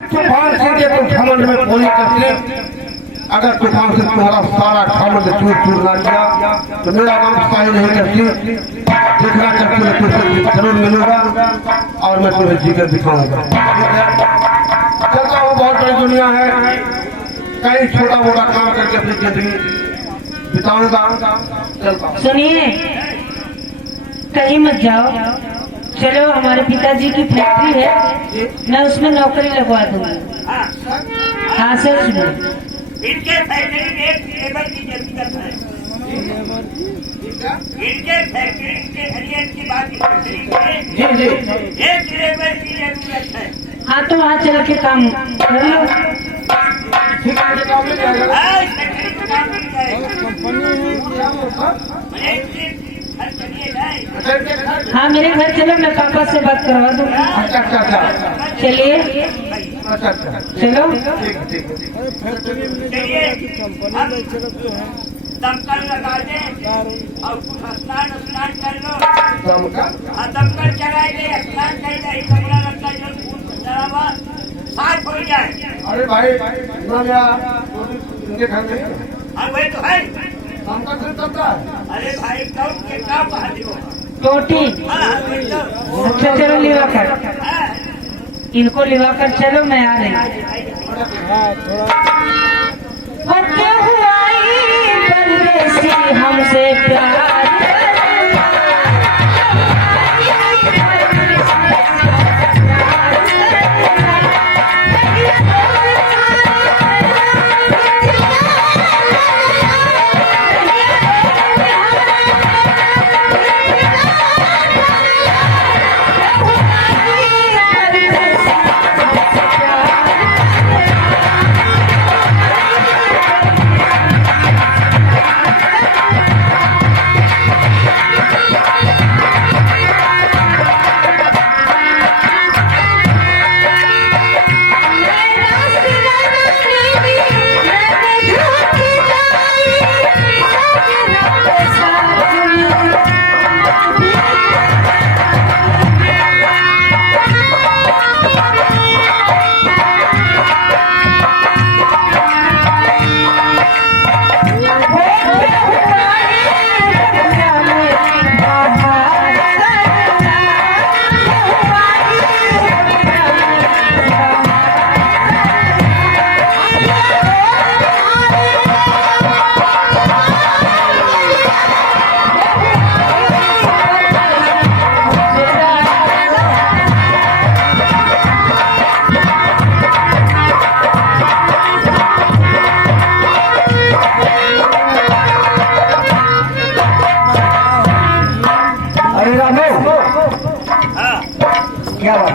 तूफान से के तुम घमंड में कोई करके अगर तूफान से तुम्हारा सारा घमंड चूर चूर ना किया तो मेरा नाम सही नहीं करती। देखना करके मैं तुझसे जरूर मिलूंगा और मैं तुम्हें जीकर दिखाऊंगा। चलता हूँ, बहुत बड़ी दुनिया है, कहीं छोटा मोटा काम करके अपनी जिंदगी बिताऊंगा। चलता हूँ। सुनिए, कहीं मत जाओ, चलो हमारे पिताजी की फैक्ट्री है, मैं उसमें नौकरी लगवा दूंगी। हाँ सच में इनके फैक्ट्री में एक लेबर की जरूरत है। इनके फैक्ट्री के हरियन की बात फैक्ट्री में एक लेबर की जरूरत है। हाँ तो वहाँ चल के काम कर लो। ठीक है, काम मिल जाएगा। हाँ, इस फैक्ट्री को काम मिल जाएगा। हाँ मेरे घर चलो, मैं पापा से बात करवा दूंगी। अच्छा अच्छा अच्छा चलिए अच्छा अच्छा चलो। ठीक चलिए दमकल लगा दे और कुछ स्नान कर लो। दमकल दमकल चलाए दे, स्नान कर दे, कपड़ा लगता है, खून चलावा साफ हो जाए। अरे भाई ना क्या खाते और वही तो है। दमकल से चलता है। अरे भाई कौन के क्या बहाली हो। टोटी अच्छा चलो लिवा कर, इनको लिवा कर चलो, मैं आ रही। परदेसी हमसे प्यार अरे रामू क्या बात